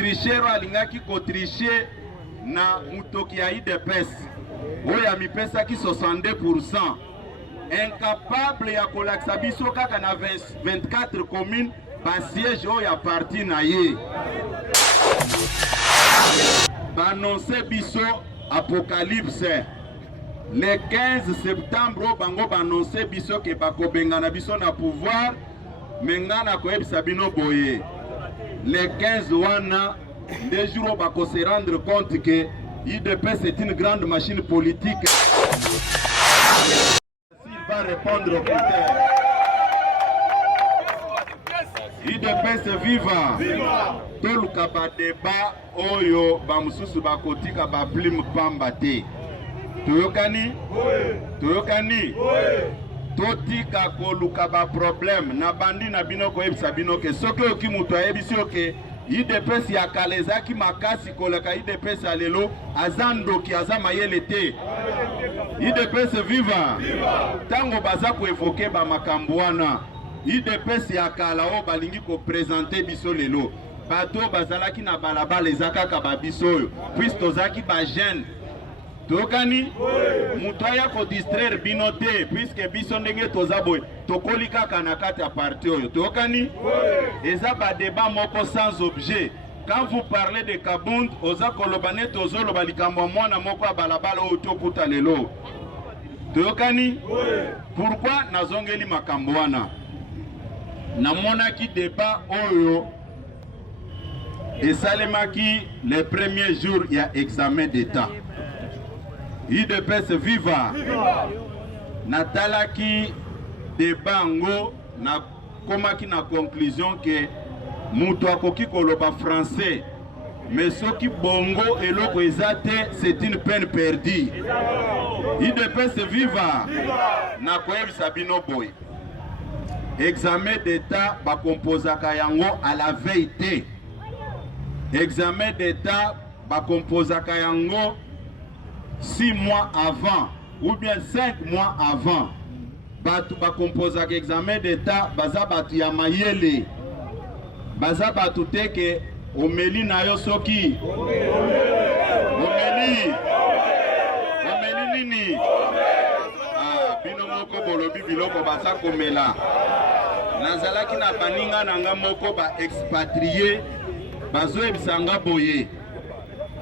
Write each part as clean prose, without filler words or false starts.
trichero alingaki ko tricher na mutoki ya IDPS oya mipesa ki 62%, incapable ya kolakisa biso kaka na 24 communes ba siège oya parti na ye. Ba annoncer biso apocalypse le 15 septembre bango ba annoncer biso ke bakobenga na biso na pouvoir, mengana koyebisa bino boye le 15 wana des jours bako se rendre compte que IDPS c'est une grande machine politique. S'il va répondre aux critères. IDPS viva. Toluka ba débat oyo ba mususu bakotika ba plim pamba te. Toyokani? Toyokani? Totika koluka ba problème na bandi na bino koyebisa bino ke soki oki mutu ayebisi oke IDPS ya kalezaki makasi koleka IDPS alelo azandoki aza mayele te. IDPS viva. Tango baza ko évoquer ba makambo wana IDPS ya kala o balingi ko présenter biso lelo bato bazalaki na balabala ezaka ka ba biso oyo puis tozaki ba jeune tokani mutu aya ko distraire bino te puisque biso ndenge toza boye tokoli kaka na kati ya parti oyo tokani eza ba débat moko sans objet. Quand vous parlez de Kabund oza kolobane tozoloba likambo mwana moko ya balabala oyo tokuta lelo tokani. Pourquoi nazongeli makambo wana namonaki débat oyo esalemaki les premiers jours ya examen d'état. IDPS viva. Natalaki débat ngo na komaki na conclusion que mutu akoki koloba français mais soki bongo eloko ezate c'est une peine perdue. IDPS viva. Na koyebisa bino boy examen d'état bakomposaka yango à la veille te. Examen d'état bakomposaka yango 6 mois avant ou bien 5 mois avant. Batu bakomposaka examen d'état baza batu ya mayele baza batu teke omeli na yo soki omeli nini bino moko bolobi biloko baza komela. Nazalaki na baninga nanga moko ba expatrié bazo ebisanga boye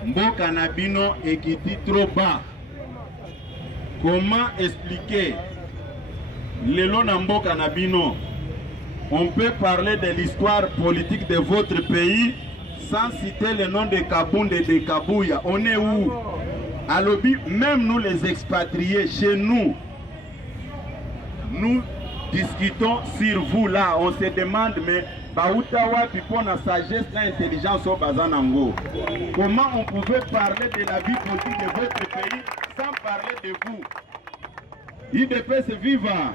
mboka na bino ekiti trop bas. Comment expliquer lelo na mboka na bino? On peut parler de l'histoire politique de votre pays sans citer le nom de Kabund et de Kabouya. On est où? À l'obi, même nous les expatriés, chez nous, nous discutons sur vous là. On se demande, mais Baoutawa, puis pour la sagesse, l'intelligence au Bazanango. Comment on pouvait parler de la vie politique de votre pays sans parler de vous? IDPS viva.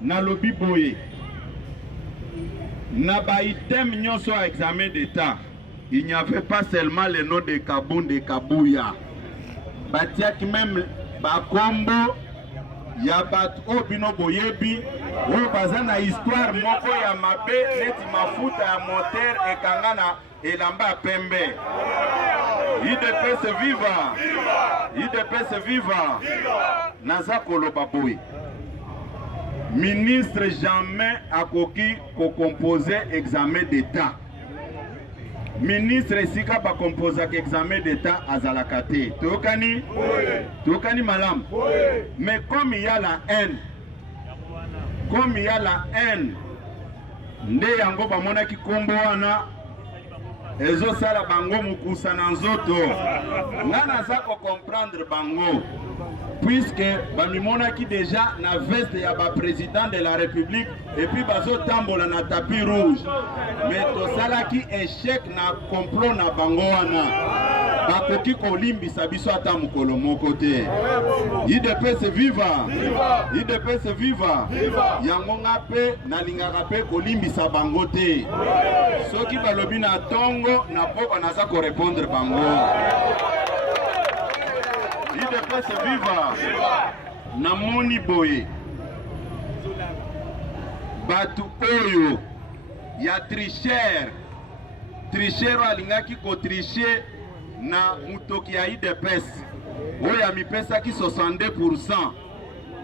Na lobby boye. Na ba item nyonso à examen d'état. Il n'y avait pas seulement le nom de Kabund et Kabouya. Batiaki même Bakombo. Yabat Obino Boyebi, ou bazana histoire moko ya mabe neti mafuta ya moteur e kangana elamba pembe. IDPS viva. IDPS viva. Naza koloba boy. Ministre jamais akoki ko composer examen d'état. Ministre sika ba composer examen d'état azalakate. Tokani? Tokani malam. Mais comme il y a la haine, nde yango ba monaki kombo wana ezo sala bango mukusa na nzoto. Ngana za ko comprendre bango. Puisque bamimona qui déjà na veste ya ba président de la République et puis bazo tambola na tapis rouge. Mais to sala ki échec na complot na bango wana. Bakoki kolimbisa biso ata mukolo moko te. IDPS viva. IDPS viva. Yango ngape na lingaka pe kolimbisa bango te. Soki balobi na tongo na poko naza ko répondre bango. IDPS viva. Na moni boye batu oyo ya tricheur trichero alingaki ko tricher na mutoki ya IDPS oyo amipesaki 62%.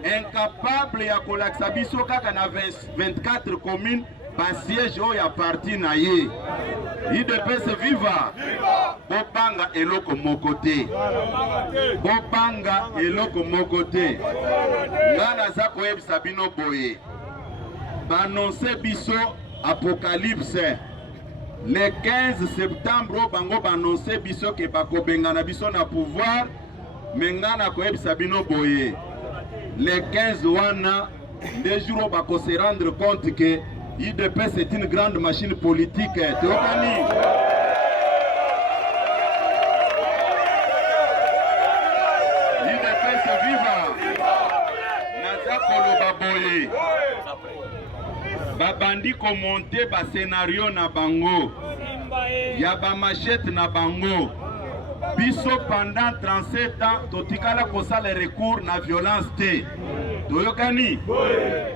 Incapable ya kolakisa biso kaka na 24 communes basiège oyo ya parti na ye. IDPS viva! Bobanga eloko moko te. Bobanga eloko moko te. Nga naza koyebisa bino boye. Banonse biso apocalypse. Le 15 septembre bango banonse biso ke bakobengana biso na pouvoir. Menga na koyebisa bino boye. Le 15 wana, les jours bako se rendre compte que IDPS c'est une grande machine politique. Teokani. IDPS viva. Naza koloba boye. Babandi komonte ba scénario na bango. Ya ba machette na bango. Biso pendant 37 ans, totikala kosala recours na violence te. Toyokani?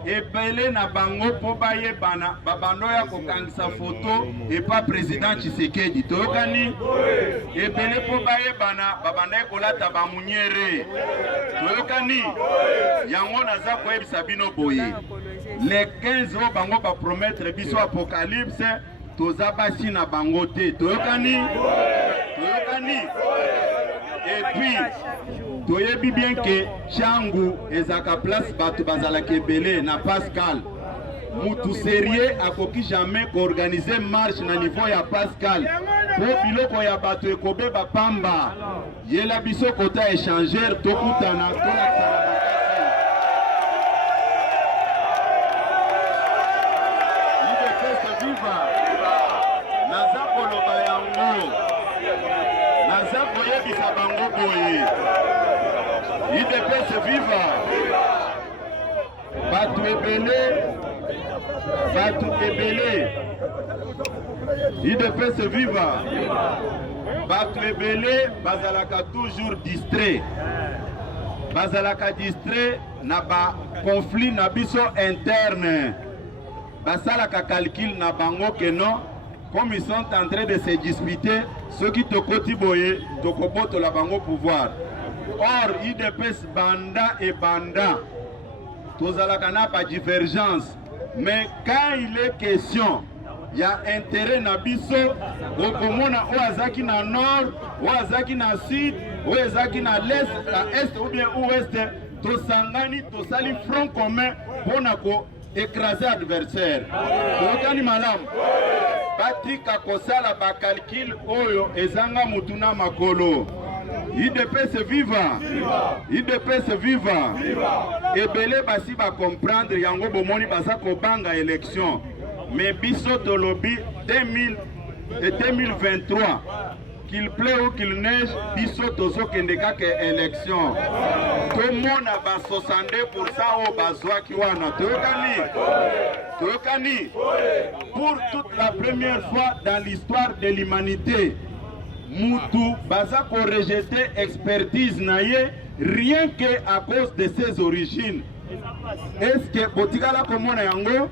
Ebele na bango po baye bana, babando ya kokangisa photo et pas président Tshisekedi. Toyokani? Ebele po baye bana, babanda ya kolata bamunyere. Toyokani? Yango naza koyebisa bino boye. Le 15 o bango ba promettre biso apocalypse, toza basi na bango te. Toyokani? Toyokani? Et puis, toyebi bien que Changu ezaka place batu bazalaki ebele na Pascal. Mutu sérieux akoki jamais organiser marche na niveau ya Pascal. Po biloko ya batu ekobeba pamba. Yela biso kota échangeur tokutana tolakisana makasi. IDPS viva. Naza koloba yango. Naza koyebisa bango boye. IDPS viva. Batu ebele. Batu ebele. IDPS viva. Batu ebele bazalaka toujours distrait. Bazalaka distrait na ba conflit na biso interne. Basalaka calcul na bango que non. Comme ils sont en train de se disputer, ceux qui te kotiboye, te koboto la bango pouvoir. Or, IDPS banda et banda, tous à la cana pas divergence. Mais quand il est question, il y a intérêt na biso, au komona oazaki na nord, oazaki na sud, oazaki na l'est, na est ou bien ouest, to sangani, to sali front commun pour nako écraser adversaire. Tokani malam. Batika kosala ba calcul oyo ezanga mutuna makolo. IDPS viva. IDPS viva. Ebele basi ba comprendre yango bomoni basa ko banga élection. Mais biso tolobi 2023 qu'il plaît ou qu'il neige, biso tozo kendeka ke élection. Tout le monde a 62% au bazouaki wana. Toyokani. Pour toute la première fois dans l'histoire de l'humanité, Moutou baza ko rejeter expertise naye rien que à cause de ses origines. Est-ce que botikala komona yango?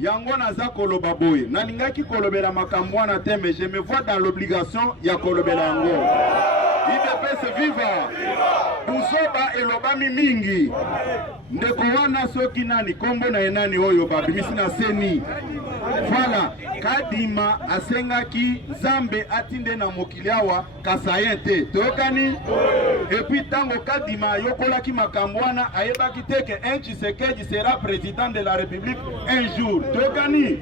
Yango naza koloba boy. Nalingaki kolobela makambo wana te, mais je me vois dans l'obligation ya kolobela yango. IDPS viva. Buzoba elobami mingi. Ndeko wana soki nani kombo na enani oyo babimisi na seni. Voilà, Kadima asengaki Zambe atinde na mokili awa kasayente. Tokani? Et puis tango Kadima yokolaki makambo wana ayebaki te que un Tshisekedi sera président de la République un jour. Tokani?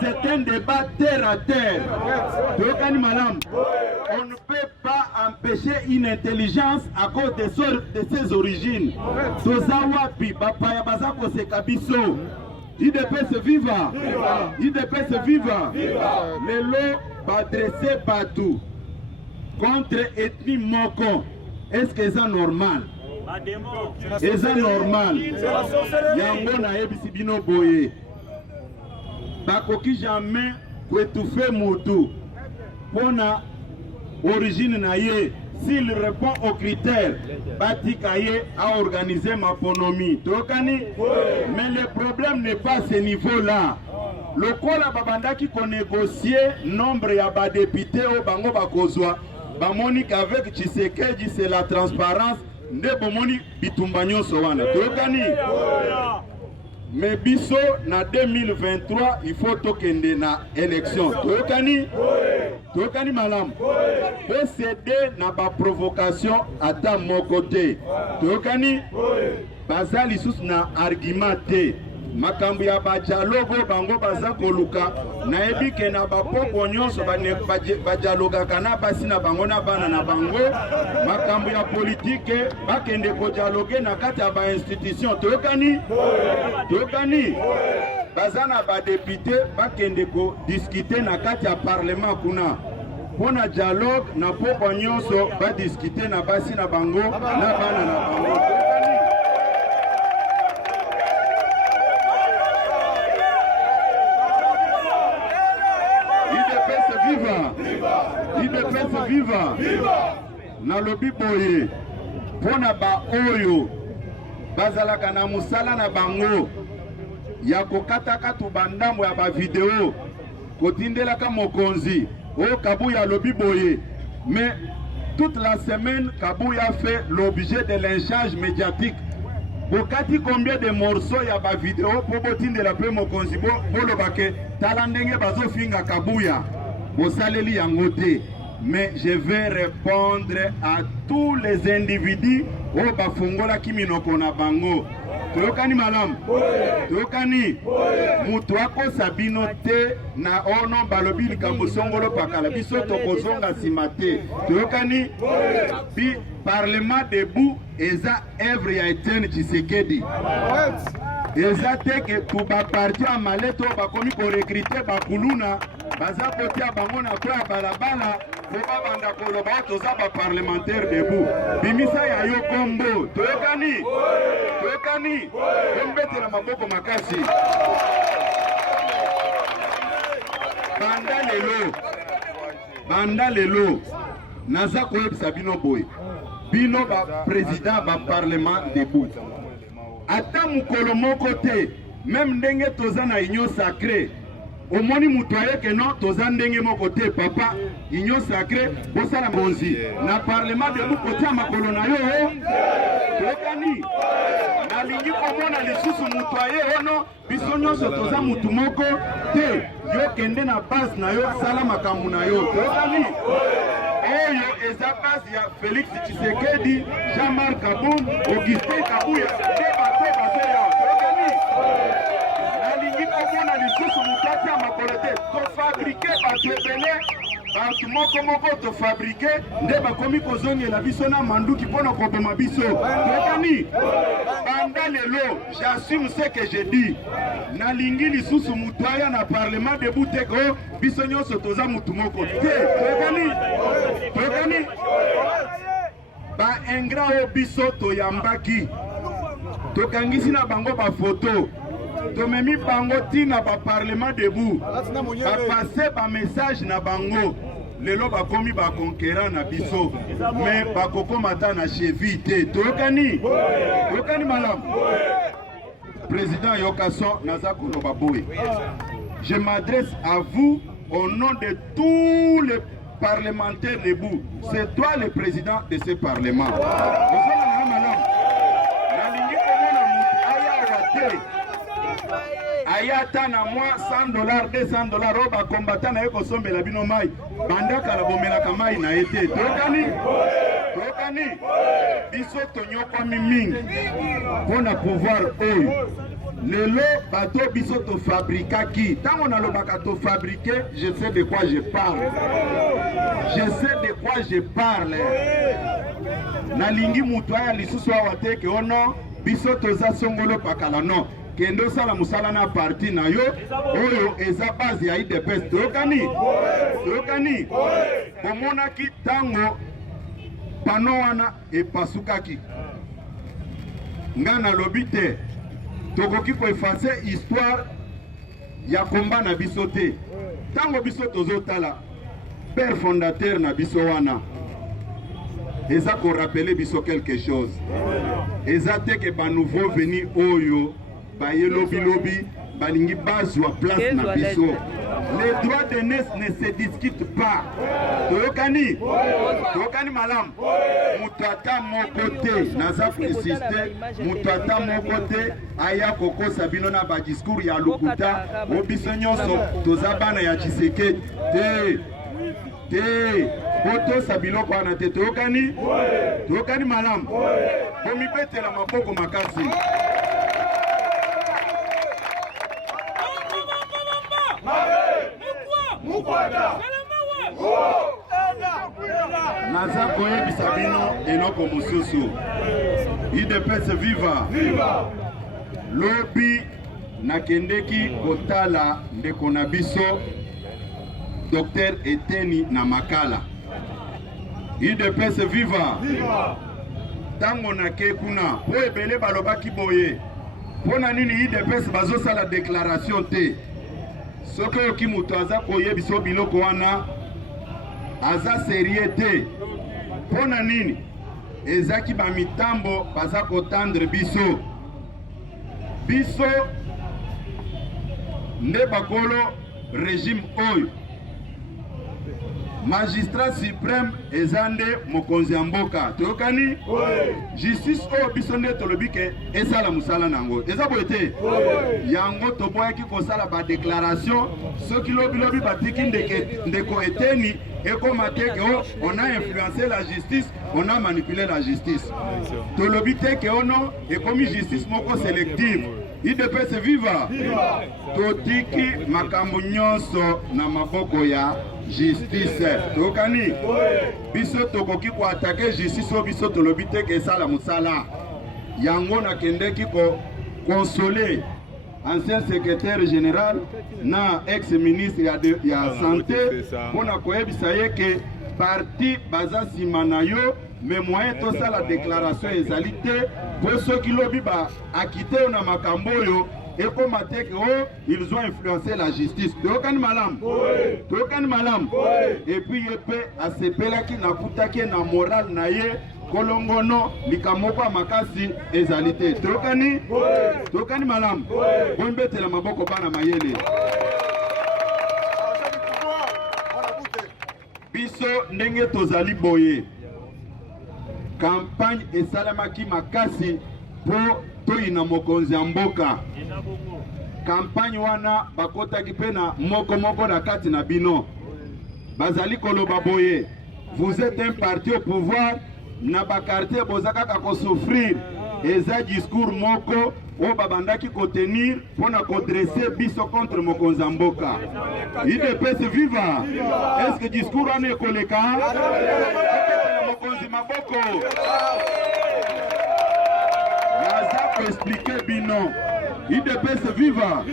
C'est un débat terre à terre. Tokani malam? On ne peut pas empêcher une intelligence à cause de ses origines. Tozawapi bapaya bazako sekabiso. IDPS viva. IDPS viva. Les lots adressés partout contre ethnie moko. Est-ce que c'est normal? C'est normal. Yango na ebisi bino boye. Bakoki jamais kwetufe mutu. Pona origine na ye. S'il répond aux critères, Batikaye a organisé ma ponomie. Mais le problème n'est pas à ce niveau-là. lokola babandaki ko négocier nombre ya ba député o bango bakozwa bamoni qu'avec Tshisekedi c'est la transparence nde bomoni bitumba nyonso wana toyokani mais biso na 2023 il faut tokende na élection toyokani malamu pe céder na ba provocation ata moko te toyokani baza lisusu na argument te makambo ya badialogo bango baza koluka nayebi ke na bapoko nyonso badialogaka na basi na bango na bana na bango makambo ya politike bakende kodialoge na kati ya bainstitution toyokani baza na badepute bakende kodiskute na kati ya parlement kuna mpona dialogue na poko nyonso badiskute na basi na bango na bana na bango viva na lobi boye pona ba oyo bazalaka na musala na bango ya kokataka tu bandambo ya ba video kotindelaka mokonzi o Kabuya lobi boye mais toute la semaine Kabuya fait l'objet de lynchage médiatique. Bokati combien de morceaux ya ba video po botindela pe mokonzi bolobake tala ndenge bazofinga Kabuya bosaleli yango te. Mais je vais répondre à tous les individus au bafongola kiminoko na bango. Toyokani malam. Toyokani mutu akosa bino te na ono balobi likambo songolo pakala biso tokozonga sima te. Toyokani bi parlement debout eza œuvre ya Etienne Tshisekedi. Eza te ke tu ba parti a maleto bakomi ko recruter bakuluna baza kotia bango na kwa balabala po babanda koloba toza ba parlementaire debout bimisa ya yo kombo toyokani ombete na maboko makasi banda lelo naza koyebisa bino boye bino ba président ba parlement debout ata mukolo moko te même ndenge toza na union sacrée omoni mutu ayeke no toza ndenge moko te papa union sacrée bosala bonzi na parlement de kotia makolo na yo tokani nalingi komona lisusu mutu aye ono biso nyonso toza mutu moko te yo kende na base na yo sala makambo na yo tokani oyo eza base ya Félix Tshisekedi, Jean-Marc Kaboum, Augustin Kabuya te bato bazeya tokani nalingi komona lisusu mutati ya makolo te tofabrike bato ebele bato moko tofabrike nde bakomi kozongela biso na manduki mpona koboma biso tokani banda lelo j'assume ce que je dis nalingi lisusu mutu aya na parlement debout te ko biso nyonso toza mutu moko te tokani baingra oyo biso toyambaki tokangisi na bango bafoto tomemi bango tina baparlement debout bapase bamessage na bango lelo bakomi bakonkera na biso me bakokoma ta na cheville te toyokani malamu président Yokason naza koloba boye je m'adresse à vous au nom de tous les parlementaires debout c'est toi le président de ce parlement ayata na moi $100 $200 roba combattant na yeko sombela bino mai bandaka la bomelaka mai na ete tokani biso tonyokwa mingi pona pouvoir oyo lelo bato biso to fabrikaki tango nalobaka to fabriquer je sais de quoi je parle nalingi mutu aya lisusu awa te ke ono biso toza songolo pakala no kendo sala musala na parti na yo oyo eza base ya IDPS tokani omonaki tango pano wana epasukaki nga nalobi te tokoki koefase histoire ya komba na biso te tango biso tozotala père fondateur na biso wana eza korapele biso quelque chose eza te ke banouveau veni oyo baye lobi balingi bazwa place na biso. Les droits de naissance ne se discutent pas. Toyokani? Toyokani malam? Mutata mon côté, naza insisté, mutata mon côté, aya koko sabino na ba discours ya lokuta, obiso nyonso, tozabana ya Tshisekedi. Te, boto sabilo kwa na te, toyokani? Toyokani malam? Komipete la maboko makasi. Naza koyebisa bino eloko mosusu. UDPS viva. Lobi nakendeki kotala ndeko na biso Dr Eteni na Makala. UDPS viva. Tango nake kuna po ebele balobaki boye. Pona nini UDPS bazosala déclaration te. Soki oki mutu aza koyebiso biloko wana aza serie te. Pona nini ezaki ba mitambo baza kotandre biso nde bakolo régime oyo magistrat suprême ezande mokonzi ya mboka. Toyokani? Justice oyo biso nde tolobi ke esala musala nango. Eza boye te? Yango toboyaki kosala ba déclaration soki lobi batiki ndeko Eteni ekoma te ke on a influencé la justice, on a manipulé la justice. Tolobi te ke ono ekomi justice moko sélective. UDPS viva. Totiki makambo nyonso na maboko ya justice. Tokani? Biso tokoki ko attaquer justice o biso tolobi te ke sala musala. Yango na kendeki ko consoler ancien secrétaire général na ex-ministre ya santé pona koyebisa ye ke parti baza nsima na yo mais moyen tosala déclaration ezali te po soki lobi ba akite yo na makambo oyo ekoma te ke ils ont influencé la justice. Toyokani malam? Toyokani malam? Et puis ye pe asepelaki nakutaki na moral na ye kolongono likamoko ya makasi ezali te. Toyokani? Toyokani malam? Bombetela maboko bana mayele. Biso ndenge tozali boye. Campagne esalamaki makasi po toyina mokonzi ya mboka. Campagne wana bakotaki pe na moko na kati na bino. Bazali koloba boye. Vous êtes un parti au pouvoir, na ba quartier bozaka ko souffrir. Eza discours moko o babandaki ko tenir pona ko dresser biso contre mokonzi ya mboka. UDPS viva. Est-ce que discours ane koleka? Mokonzi maboko. Expliquer bino. UDPS viva.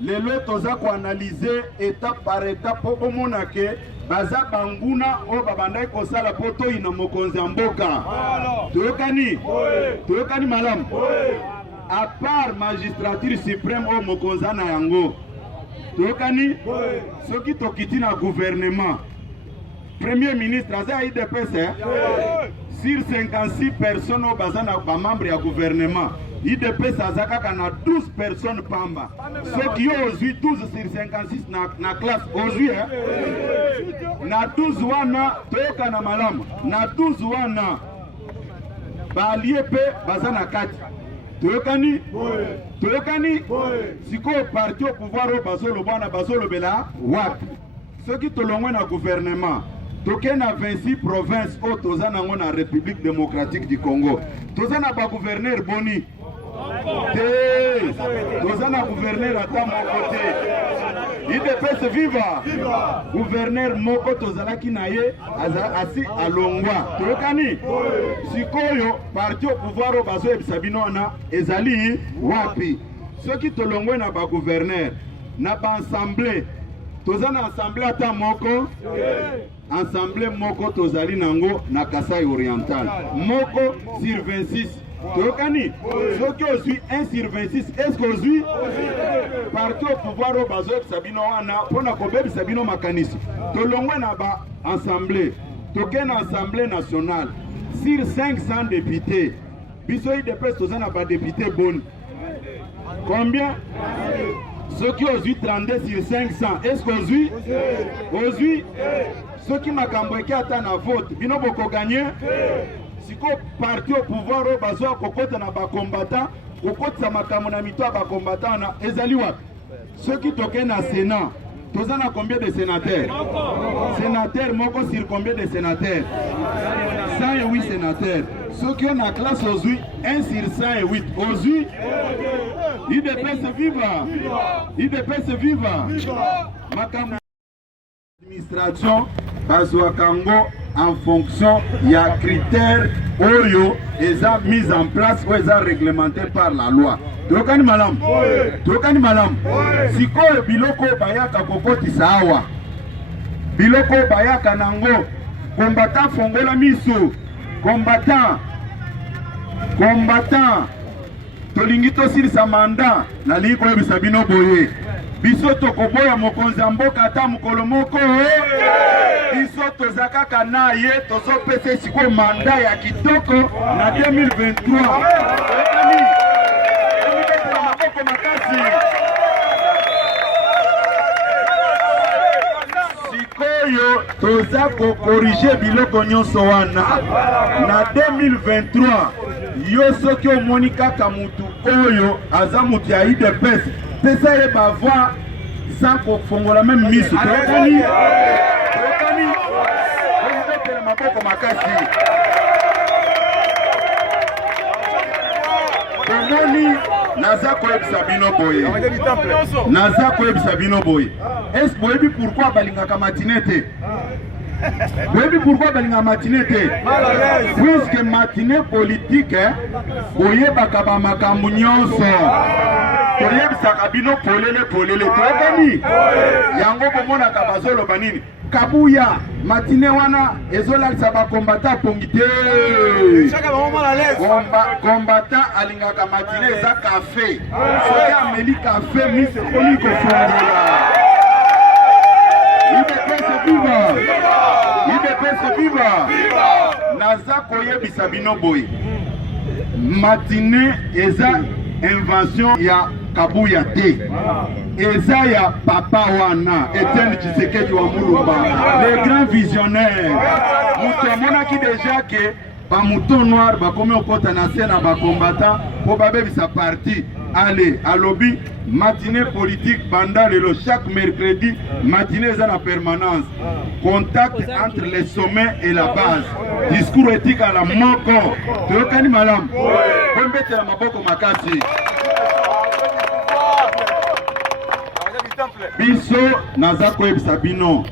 Lelo toza ko analyser étape par étape po komona ke baza banguna o babandai ko sala poto ina mokonzi ya mboka. Toyokani? Toyokani malam? À part magistrature suprême o mokonzi na yango. Toyokani? Soki tokiti na gouvernement. Premier ministre aza UDPS sur 56 personnes au bazan na membre ya gouvernement. UDPS azaka na 12 personnes pamba. Ceux qui ont 12 sur 56 na classe aujourd'hui na 12 wana toka na malamu. Na 12 wana balie pe bazana kati. Toyokani? Toyokani? Siko parti au pouvoir au bazolo bana bazolo bela wapi. Ceux qui tolongwe na gouvernement toke na 26 provinces au tozana ngo na République démocratique du Congo. Tozana ba gouverneur boni. Tozana gouverneur ata moko te. UDPS viva. Gouverneur moko tozalaki na ye asi alongwa. Toyokani? Sikoyo parti au pouvoir au bazo ebisabino na ezali wapi. Soki tolongwe na ba gouverneur na ba assemblée. Tozana assemblée ata moko. Assemblée moko tozali nango na Kasai oriental. Moko sur 26. Toyokani? Soki ozwi 1 sur 26, est-ce que ozwi? Parti au pouvoir au bazo sabino wana pona kobebi sabino makanisi. Tolongwe na ba assemblée. Toke na assemblée nationale. Sur 500 députés. Biso UDPS tozana ba député boni. Combien? Ceux qui ont 32 sur 500, est-ce qu'on suit? Aujourd'hui, ceux qui m'ont cambré à ta vote, ils n'ont pas gagné. Si vous parti au pouvoir, vous avez un combattant, vous avez un combattant, ceux qui toquent dans le Sénat, tous en a combien de sénateurs? Sénateurs, moi, sur combien de sénateurs? 108 sénateurs. Ceux qui ont la classe aujourd'hui, 1 sur 108. Aujourd'hui, IDPS viva! IDPS viva! Ma administration, Bazouakango, en fonction, il y a critères Oyo, ils ont mis en place ou ils ont réglementé par la loi. Tokani malam. Tokani malam. Siko biloko bayaka kokoti sawa. Biloko bayaka nango. Combattant fongola miso. Combattant. Tolingi tosilisa manda na liko yebisa bino boye. Biso tokoboya mokonzi mboka ata mokolo moko. Biso tozaka kana ye tozopesa siko manda ya kitoko na 2023. Sikoyo toza ko corriger biloko nyonso wana na 2023. Yo soki omoni kaka mutu oyo aza mutu ya IDPS pesa ye bavoi sans kofongola même miso. Tokani maboko makasi. Tomoni naza koyebisa bino boye. Naza koyebisa bino boye. Est-ce que boyebi pourquoi balingaka matinete? Boyebi pourquoi balingaka matinete? Puisque matinée politique boyebaka ba makambo nyonso. Toyebisaka bino polele. Toyebani yango bomonaka bazoloba nini? Kabuya matine wana ezolalisa bakombata pongite. Kombata alingaka matine eza kafe. Soki ameli kafe mise koli kofongola. IDPS viva. Naza koyebisa bino boy. Matine eza invention ya Kabuya te. Eza ya papa wana Etienne Tshisekedi wa Mulumba, le grand visionnaire. Mutamona ki déjà que ba mouton noir ba comme au kota na scène ba combattant pour babebi sa parti. Allez, à lobby matinée politique pendant le chaque mercredi matinée eza na permanence. Contact entre les sommets et la base. Discours éthique à la moko. Tokani malam. Bombete la maboko makasi. Biso naza koyebisa bino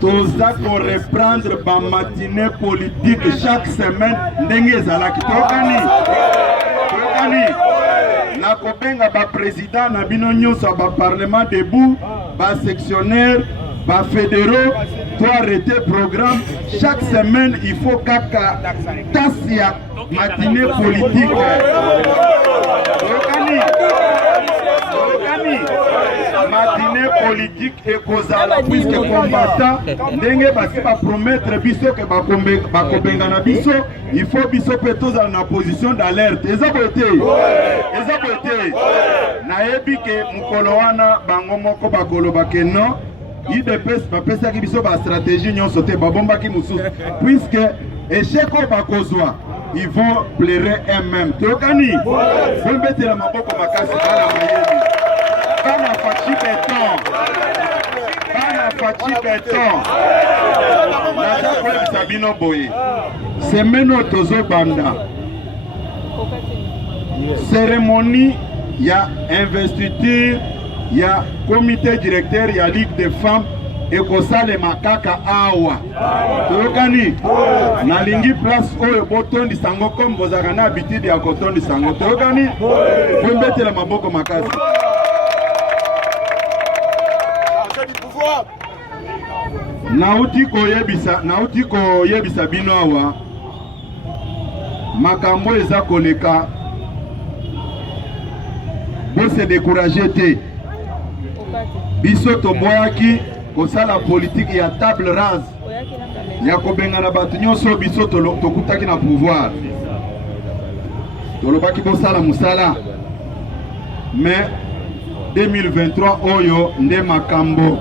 toza ko reprendre ba matinée politique chaque semaine ndenge ezalaki. Tokani na kobenga ba président na bino nyonso ba parlement debout ba sectionnaire ba fédéraux to arrêter programme chaque semaine. Il faut kaka tasia matinée politique. Matinée politique et kozala puisque combattant ndenge basi ba promettre biso que bakobenga na biso, il faut biso peto za na position d'alerte. Eza bote na yebi ke mukolo wana bango moko bakoloba ke non IDPS bapesaki biso ba stratégie nyonso te babombaki mususu puisque échec o bakozwa ils vont pleurer eux-mêmes. Tokani bombetela maboko makasi bala mayemi. Bana fachi beton. Naza koyebisa bino boye. Semeno tozo banda. Cérémonie ya investiture ya comité directeur ya Ligue des femmes ekosale makaka awa. Tokani nalingi place oyo botondi sango comme bozaka na habitude ya kotondi sango. Tokani bombetela maboko makasi. Nauti koyebisa bino awa makambo eza koleka bo se décourager te. Biso toboyaki kosala politique ya table rase ya kobengana bato nyonso biso tokutaki na pouvoir. Tolobaki bosala musala mais 2023 oyo nde makambo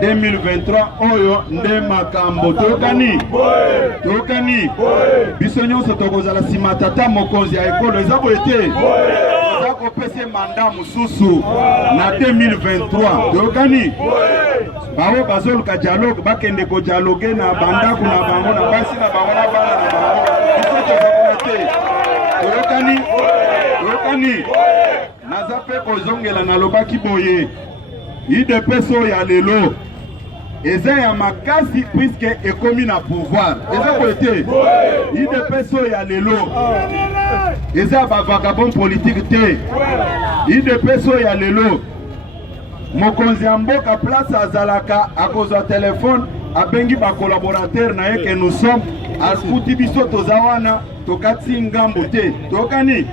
2023 oyo nde makambo tokani biso nyonso tokozala nsima tata mokonzi ya ekolo eza boye te eza kopesa manda mosusu na 2023 tokani bawo bazoluka dialogue bakende kodialogue na bandako na bango na basi na bango na bana na bango biso tozakona te tokani naza mpe kozongela nalobaki boye UDPS oyo ya lelo eza ya makasi puisque ekomi na pouvoir eza boye te UDPS oyo ya lelo eza ya bavagabond politique te UDPS oyo ya lelo mokonzi ya mboka place azalaka akozwa telefone abengi bakolaborateur na ye ke nous sommes afuti biso toza wana tokati ngambo te tokani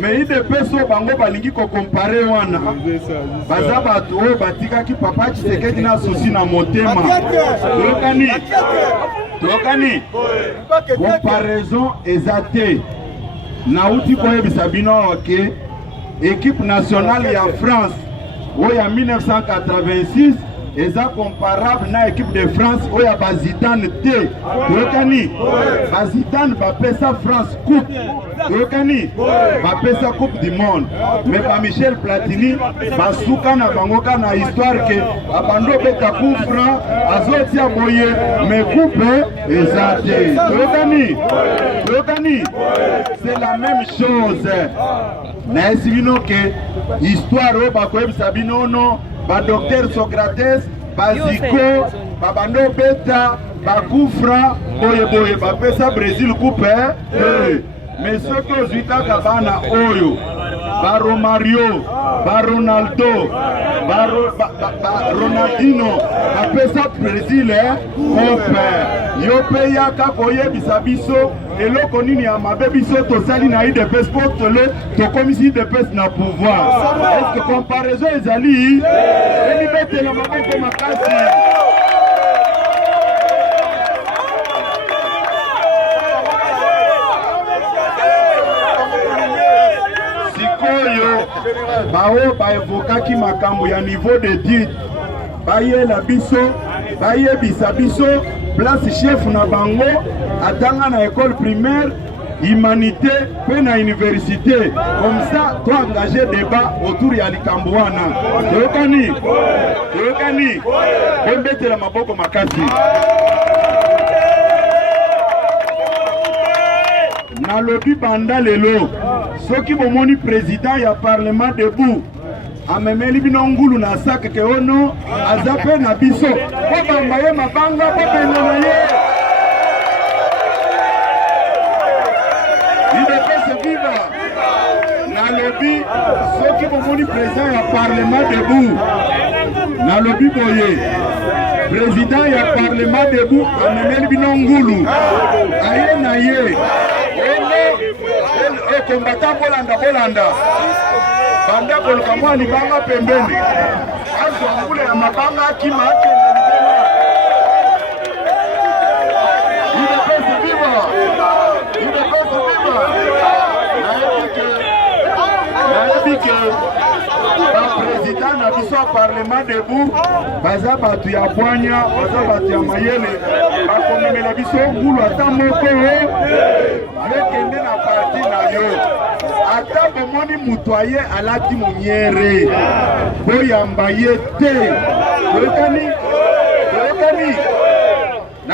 mais UDPS oyo bango balingi kokompare wana baza bato oyo batikaki papa Tshisekedi na susi na motema tokani comparaison eza te nauti koyebisa bino awa ke équipe nationale ya France oyo ya 1986 eza comparable na équipe de France oyo bazidane te tokani bazidane bapesa France coupe tokani bapesa coupe du monde mais ba Michel Platini basuka na bango ka na histoire ke abando beta coup franc azotia boye mais coupe eza te tokani c'est la même chose na esibino ke histoire oyo bakoyebisa bino no ba docteur Socrates baziko babando beta bakufra boye bapesa Brésil coupe mais soki ozwi kaka bana oyo ba Romario ba Ronaldo ba Ronaldinho bapesa Brésil coupe yo mpe yaka koyebisa biso eloko nini ya mabe biso tosali na UDPS po tokomisi UDPS na pouvoir est-ce que comparaison ezali elibetela maboko makasi sikoyo bao baevokaki makambo ya niveau de titre bayela biso bayebisa biso place chef na bango atanga na école primaire humanité pe na université comme ça to engager débat autour ya likambo wana tokani bombetela maboko makasi nalobi banda lelo soki bomoni président ya parlement debout amemeli bino ngulu na sake ke ono aza pe na biso po bamba ye mabanga po benga na ye UDPS viva nalobi soki bomoni président ya parlement debout nalobi boye président ya parlement debout amemeli bino ngulu aye na ye combattant bolanda banda koluka mwa libanga pembeni azwa ngule ya mabanga akima akende libela UDPS viva nayebi ke baprésident na biso ya parlement debout baza bato ya bwanya baza bato ya mayele bakomemela biso ngulu ata moko yokende na parti na yo ata bomoni mutu aye alati monyere boyamba ye te tokani